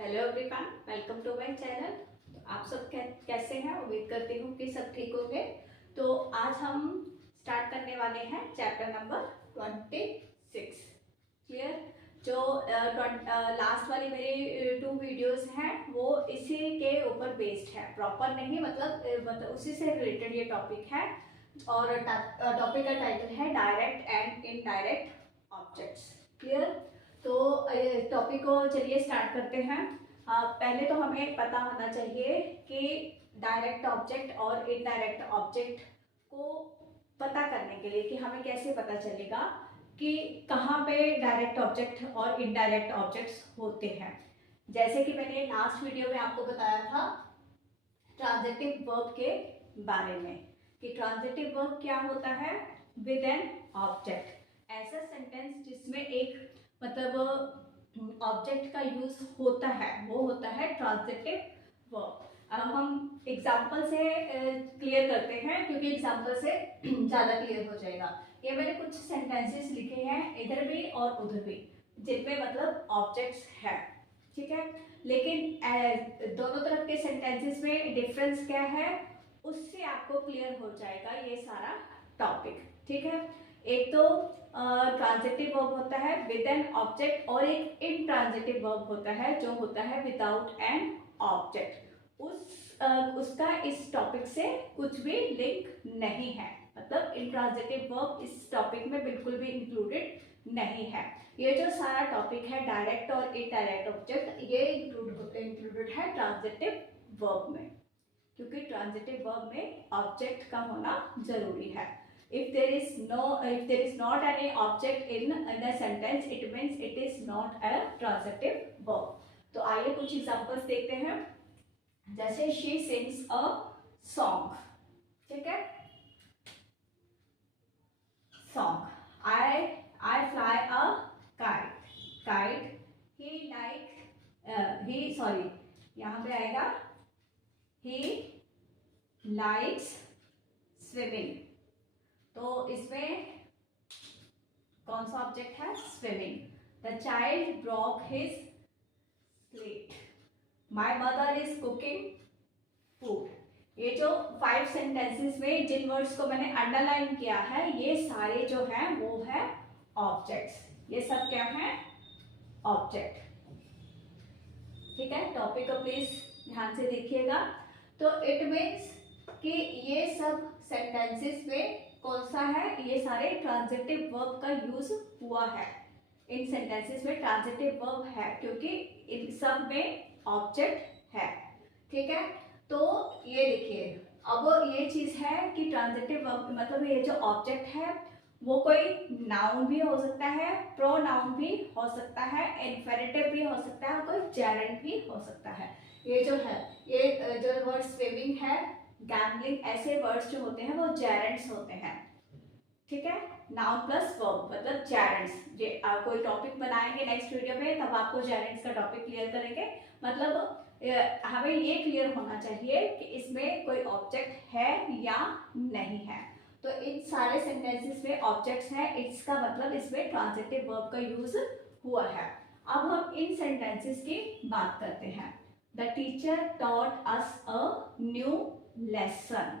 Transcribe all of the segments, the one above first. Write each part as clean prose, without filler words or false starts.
Hello everyone, welcome to my channel. तो आप सब कैसे हैं? उम्मीद करती हूँ कि सब ठीक होंगे। तो आज हम स्टार्ट करने वाले हैं चैप्टर नंबर 26। क्लियर? जो लास्ट वाली मेरी 2 वीडियोस हैं वो इसी के ऊपर बेस्ड है, प्रॉपर नहीं, मतलब उसी से रिलेटेड ये टॉपिक है। और टॉपिक का टाइटल है direct and indirect objects. Clear? तो टॉपिक को चलिए स्टार्ट करते हैं। पहले तो हमें पता होना चाहिए कि डायरेक्ट ऑब्जेक्ट और इनडायरेक्ट ऑब्जेक्ट को पता करने के लिए कि हमें कैसे पता चलेगा कि कहाँ पे डायरेक्ट ऑब्जेक्ट और इनडायरेक्ट ऑब्जेक्ट्स होते हैं। जैसे कि मैंने लास्ट वीडियो में आपको बताया था ट्रांजिटिव वर्ब के बारे में कि ट्रांजिटिव वर्ब क्या होता है। विद एन ऑब्जेक्ट, ऐसा सेंटेंस जिसमें एक मतलब ऑब्जेक्ट का यूज होता है वो होता है ट्रांजिटिव वर्ब। अब हम एग्जाम्पल से क्लियर करते हैं क्योंकि एग्जाम्पल से ज़्यादा क्लियर हो जाएगा। ये मैंने कुछ सेंटेंसेस लिखे हैं इधर भी और उधर भी जिनमें मतलब ऑब्जेक्ट्स है। ठीक है, लेकिन दोनों तरफ के सेंटेंसेस में डिफरेंस क्या है उससे आपको क्लियर हो जाएगा ये सारा टॉपिक। ठीक है, एक तो ट्रांजिटिव वर्ब होता है विद एन ऑब्जेक्ट और एक इनट्रांजिटिव वर्ब होता है जो होता है विदाउट एन ऑब्जेक्ट। उसका इस टॉपिक से कुछ भी लिंक नहीं है, मतलब इनट्रांजिटिव वर्ब इस टॉपिक में बिल्कुल भी इंक्लूडेड नहीं है। ये जो सारा टॉपिक है डायरेक्ट और इनडायरेक्ट ऑब्जेक्ट ये इंक्लूडेड है ट्रांजिटिव वर्ब में, क्योंकि ट्रांजिटिव वर्ब में ऑब्जेक्ट का होना जरूरी है। if there is not any object in the sentence it means it is not a transitive verb। तो आइए कुछ एग्जांपल्स देखते हैं। जैसे she sings a song। ठीक है, song। I fly a kite। यहाँ पे आएगा he likes swimming। तो इसमें कौन सा ऑब्जेक्ट है? Swimming. The child broke his slate. My mother is cooking food. ये जो 5 सेंटेंसेस में जिन वर्ड्स को मैंने अंडरलाइन किया है ये सारे जो हैं वो है ऑब्जेक्ट्स। ये सब क्या है? ऑब्जेक्ट। ठीक है, टॉपिक को प्लीज ध्यान से देखिएगा। तो इट मीन्स कि ये सब सेंटेंसेस में कौन सा है? ये सारे ट्रांजिटिव वर्ब का यूज हुआ है। इन सेंटेंसेस में ट्रांजिटिव वर्ब है क्योंकि इन सब में ऑब्जेक्ट है। ठीक है, तो ये देखिए, अब ये चीज है कि ट्रांजिटिव वर्ब मतलब ये जो ऑब्जेक्ट है वो कोई नाउन भी हो सकता है, प्रोनाउन भी हो सकता है, इन्फिनिटिव भी हो सकता है, कोई जेरेंड भी हो सकता है। ये जो है ये जो वर्ड स्विमिंग है, गैम्बलिंग, ऐसे वर्ड्स जो होते हैं वो जेरेंट्स होते हैं। ठीक है, नाउन प्लस वर्ब मतलब जेरेंट्स। कोई टॉपिक बनाएंगे नेक्स्ट वीडियो में तब आपको जेरेंट्स का टॉपिक क्लियर करेंगे। मतलब हमें ये क्लियर होना चाहिए कि इसमें कोई ऑब्जेक्ट है या नहीं है। तो इन सारे सेंटेंसेस में ऑब्जेक्ट्स है, इसका मतलब इसमें ट्रांजिटिव वर्ब का यूज हुआ है। अब हम इन सेंटेंसेस की बात करते हैं। The teacher taught us a new lesson.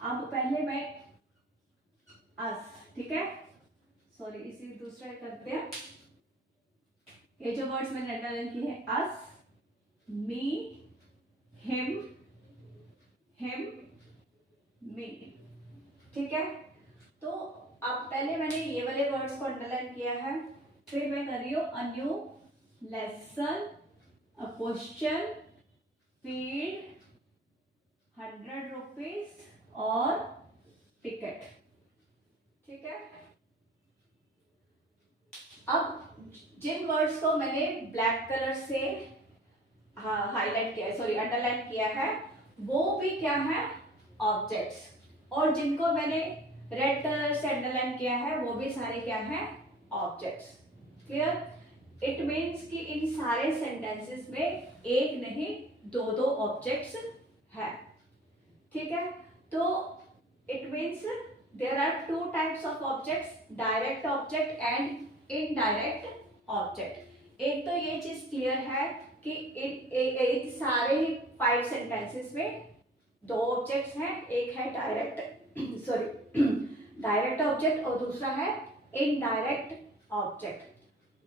अब पहले मैं अस, ठीक है, सॉरी इसी दूसरा करते हैं। ये जो वर्ड्स मैंने अंडरलाइन किए हैं अस, मी, हिम, मी। ठीक है, तो अब पहले मैंने ये वाले वर्ड्स को अंडरलाइन किया है, फिर मैं कर रही हूँ a new lesson, a question, feed, 100 rupees और टिकट। ठीक है, अब जिन वर्ड्स को मैंने ब्लैक कलर से हाईलाइट किया, सॉरी अंडरलाइन किया है, वो भी क्या है? ऑब्जेक्ट्स। और जिनको मैंने रेड कलर से अंडरलाइन किया है वो भी सारे क्या है? ऑब्जेक्ट्स। क्लियर? इट मीन्स कि इन सारे सेंटेंसेस में एक नहीं दो दो ऑब्जेक्ट्स है। ठीक है, तो it means there are 2 types of objects, direct object and indirect object। एक तो ये चीज क्लियर है कि इन सारे 5 सेंटेंसेस में 2 ऑब्जेक्ट्स हैं, एक है डायरेक्ट सॉरी डायरेक्ट ऑब्जेक्ट और दूसरा है इनडायरेक्ट ऑब्जेक्ट।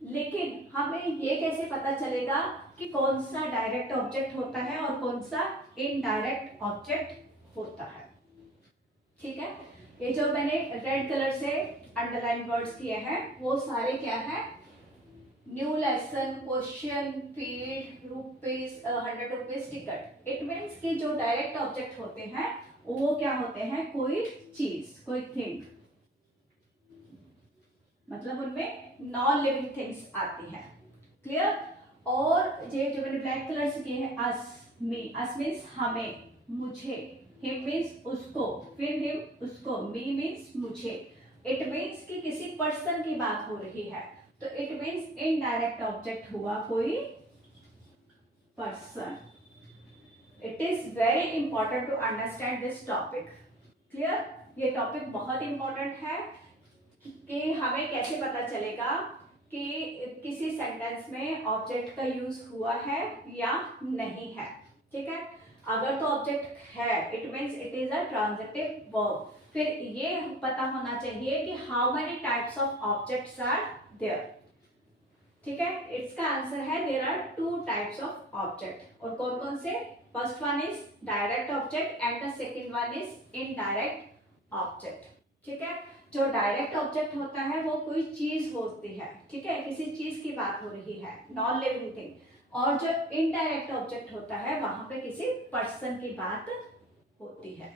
लेकिन हमें ये कैसे पता चलेगा कि कौन सा डायरेक्ट ऑब्जेक्ट होता है और कौन सा इनडायरेक्ट ऑब्जेक्ट होता है? ठीक है, ये जो मैंने रेड कलर से अंडरलाइन वर्ड्स किए हैं वो सारे क्या है? New lesson, question, feed, rupees, 100 rupees, ticket. It means कि जो डायरेक्ट ऑब्जेक्ट होते हैं वो क्या होते हैं? कोई चीज, कोई थिंग, मतलब उनमें नॉन लिविंग थिंग्स आती है। क्लियर? और ये जो मैंने ब्लैक कलर से किए हैं, अस, मी, अस मीन्स हमें, मुझे, हिम मीन्स उसको, फिर हिम उसको, मी मीन्स मुझे। इट मीन्स कि किसी पर्सन की बात हो रही है, तो इट मीन्स इनडायरेक्ट ऑब्जेक्ट हुआ कोई person. It is very important to understand this topic. Clear? ये टॉपिक बहुत इंपॉर्टेंट है कि हमें कैसे पता चलेगा कि किसी सेंटेंस में ऑब्जेक्ट का यूज हुआ है या नहीं है। ठीक है, अगर तो ऑब्जेक्ट है it means it is a transitive verb. फिर ये पता होना चाहिए कि how many types of objects are there. ठीक है, इसका आंसर है there are 2 types of object. और कौन कौन से? First one is direct object and the second one is indirect object. ठीक है, जो डायरेक्ट ऑब्जेक्ट होता है वो कोई चीज होती है, ठीक है, किसी चीज की बात हो रही है, नॉन लिविंग थिंग। और जो इनडायरेक्ट ऑब्जेक्ट होता है वहां पे किसी पर्सन की बात होती है।